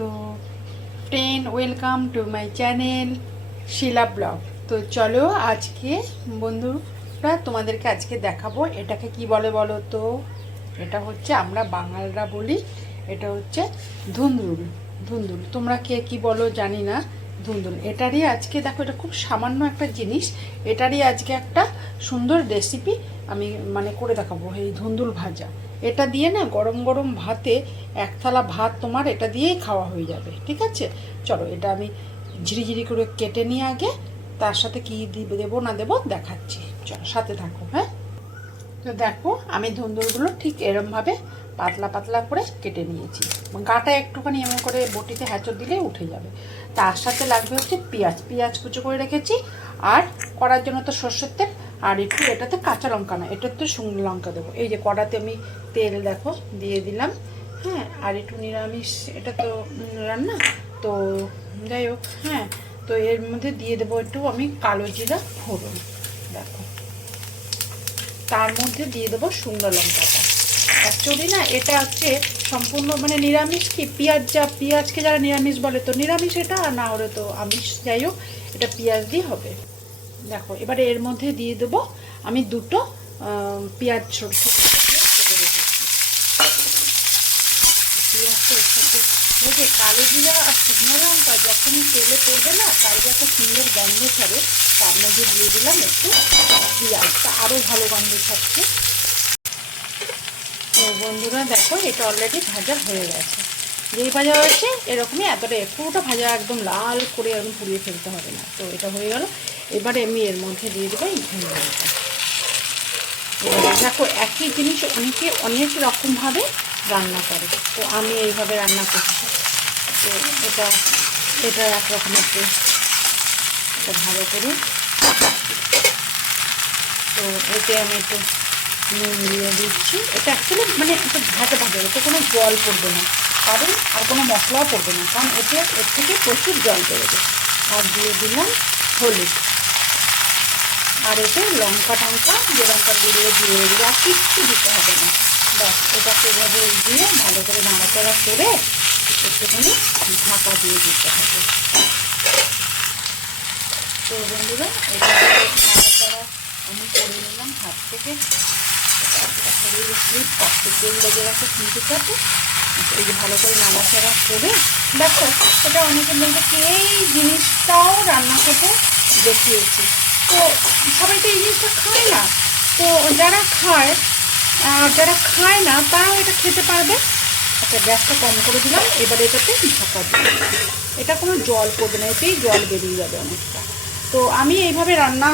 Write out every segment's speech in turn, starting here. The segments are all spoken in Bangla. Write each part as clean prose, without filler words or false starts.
তো friend, welcome to my channel Shila blog. তো চলো আজকে বন্ধুরা তোমাদেরকে আজকে দেখাবো এটাকে কি বলে বলো তো। এটা হচ্ছে আমরা বাঙালরা বলি, এটা হচ্ছে ধুন্দুল। ধুন্দুল তোমরা কে কি বলো জানি না। ধুন্দুল এটারই আজকে দেখো, এটা খুব সামান্য একটা জিনিস, এটারই আজকে একটা সুন্দর রেসিপি আমি করে দেখাবো। এই ধুন্দুল ভাজা, এটা দিয়ে না গরম গরম ভাতে এক থালা ভাত তোমার এটা দিয়েই খাওয়া হয়ে যাবে। ঠিক আছে, চলো এটা আমি ঝিরিঝিরি করে কেটে নিয়ে আগে তার সাথে কি দেবো না দেবো দেখাচ্ছি, চলো সাথে থাকো। হ্যাঁ, তো দেখো আমি ধুন্দুলগুলো ঠিক এরমভাবে পাতলা পাতলা করে কেটে নিয়েছি। গাটা একটুখানি এমন করে বটিতে হ্যাঁচড় দিলে উঠে যাবে। তার সাথে লাগবে হচ্ছে পেঁয়াজ, পেঁয়াজ কুচো করে রেখেছি। আর করার জন্য তো সর্ষের তেল, আর একটু এটাতে কাঁচা লঙ্কা না, এটাতে তো শুকনো লঙ্কা দেবো। এই যে কড়াতে আমি তেল দেখো দিয়ে দিলাম। হ্যাঁ, আর একটু নিরামিষ, এটা তো রান্না তো যাই হোক। হ্যাঁ, তো এর মধ্যে দিয়ে দেবো একটু আমি কালো জিরা ফোড়ন, দেখো তার মধ্যে দিয়ে দেবো শুকনো লঙ্কাটা। অ্যাকচুয়ালি না এটা হচ্ছে সম্পূর্ণ নিরামিষ, কি পেঁয়াজকে যারা নিরামিষ বলে তো নিরামিষ এটা, আর না হলে তো আমিষ। যাই হোক, এটা পেঁয়াজ দিয়ে হবে। দেখো এবারে এর মধ্যে দিয়ে দেবো আমি দুটো পেঁয়াজ, ছোট ছোট কেটে রেখেছি। পেঁয়াজটা এর সাথে দেখে কালো জিরা আর শুকনো লঙ্কা যখনই তেলে পড়বে না, তার যে একটা সুন্দর গন্ধ ছাড়ে, তার মধ্যে দিয়ে দিলাম একটু পেঁয়াজটা, আরও ভালো গন্ধ ছাড়ছে। তো বন্ধুরা দেখো এটা অলরেডি ভাজা হয়ে গেছে। যেই ভাজা হয়েছে এরকমই এতটা, পুরোটা ভাজা একদম লাল করে এরকম পুড়িয়ে ফেলতে হবে না। তো এটা হয়ে গেল। এবারে আমি এর মধ্যে দিয়ে দেবো এই ধুন্দুলটা। এবারে দেখো একই জিনিস অনেকে অনেক রকমভাবে রান্না করে, তো আমি এইভাবে রান্না করছি। তো এটা এক রকমের টেস্ট। এটা ভালো করে, তো এতে আমি একটু নুন দিয়ে দিচ্ছি। এটা অ্যাকচুয়ালি একটু ভাজা ভাজা, এতে কোনো জল পড়বে না, কারণ আর কোনো মশলাও পড়বে না, কারণ এর থেকে প্রচুর জল বেরোবে। আর দিয়ে দিলাম হলুদ, আর এতে লঙ্কা টঙ্কা যে লঙ্কা গুঁড়ো দিয়ে দিলে আর কিচ্ছু দিতে হবে না। ব্যাস এটাকে এভাবে দিয়ে ভালো করে নাড়াচাড়া করে একটুখানি ঢাকা দিয়ে দিতে হবে। তো বন্ধুরা এটাকে নাড়াচাড়া আমি করে নিলাম হাত থেকে। তেল লেগে গেছে কিন্তু কাছে, এই যে ভালো করে নাড়াচাড়া করে দেখো। এটা অনেকে বলতে কি এই জিনিসটাও রান্না করতে দেখিয়েছি, তো সবাই তো এই জিনিসটা খায় না। তো যারা খায় আর যারা খায় না তারাও এটা খেতে পারবে। আচ্ছা, গ্যাসটা কম করে দিলাম। এবারে এটাতে ঢাকা দিই, এটা কোনো জল পড়বে না, এতেই জল বেরিয়ে যাবে অনেকটা। তো আমি এইভাবে রান্না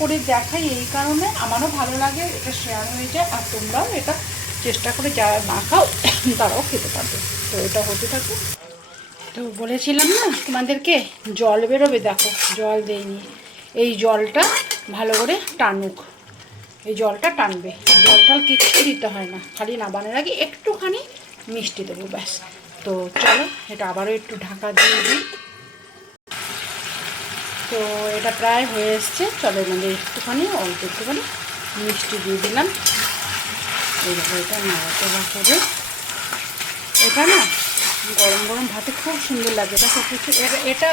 করে দেখাই এই কারণে, আমারও ভালো লাগে, এটা শেয়ার হয়ে যায়, আর তোমরাও এটা চেষ্টা করে যারা না খাও তারাও খেতে পারবে। তো এটা হতে থাকে। তো বলেছিলাম না তোমাদেরকে জল বেরোবে, দেখো জল দেয়নি। এই জলটা ভালো করে টানুক, এই জলটা টানবে। জলটা কিচ্ছু দিতে হয় না, খালি নাবানের আগে একটুখানি মিষ্টি দেবো, ব্যাস। তো চলো এটা আবারও একটু ঢাকা দিয়ে দিই। তো এটা প্রায় হয়ে এসছে, চলো একটুখানি অল্প একটুখানি মিষ্টি দিয়ে দিলাম। এইভাবে এটা নাড়াচাড়া করে, এটা না গরম গরম ভাতে খুব সুন্দর লাগে। দেখো কিছু এটা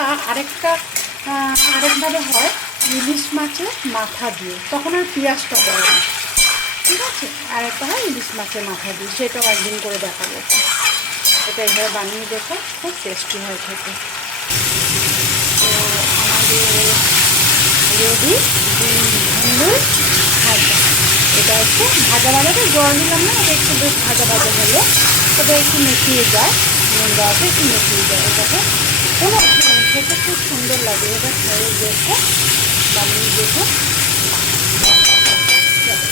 আরেকভাবে হয় ইলিশ মাছের মাথা দিয়ে, তখন আর পেঁয়াজটা পড়ে না। ঠিক আছে, আর একটা হয় ইলিশ মাছের মাথা দিয়ে, সেটাও একদিন করে দেখাবো। এটা এইভাবে বানিয়ে দেখো, খুব টেস্টি হয় খেতে। তো আমাদের রেডি ধুন্দুল ভাজা। এটা হচ্ছে ভাজা ভাজাটা জল দিলাম না, এটা একটু বেশ ভাজা ভাজা হলে তবে একটু মেটিয়ে যায়, নুন দেওয়াতে একটু মেটিয়ে যায়। এটাকে কোনো খেতে খুব সুন্দর লাগে। এটা খেয়ে দেখো, বানিয়ে দেখো।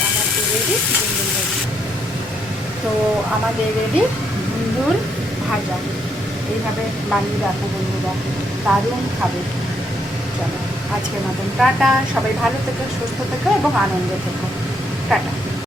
আমাদের রেডি ধুন্দুল ভাজা। তো আমাদের রেডি ধুন্দুল ভাজা, এইভাবে বানিয়ে রাখো বন্ধুরা, দারুণ খাবে। চলো আজকের মতন টাটা, সবাই ভালো থেকো, সুস্থ থেকো এবং আনন্দে থেকো। টাটা।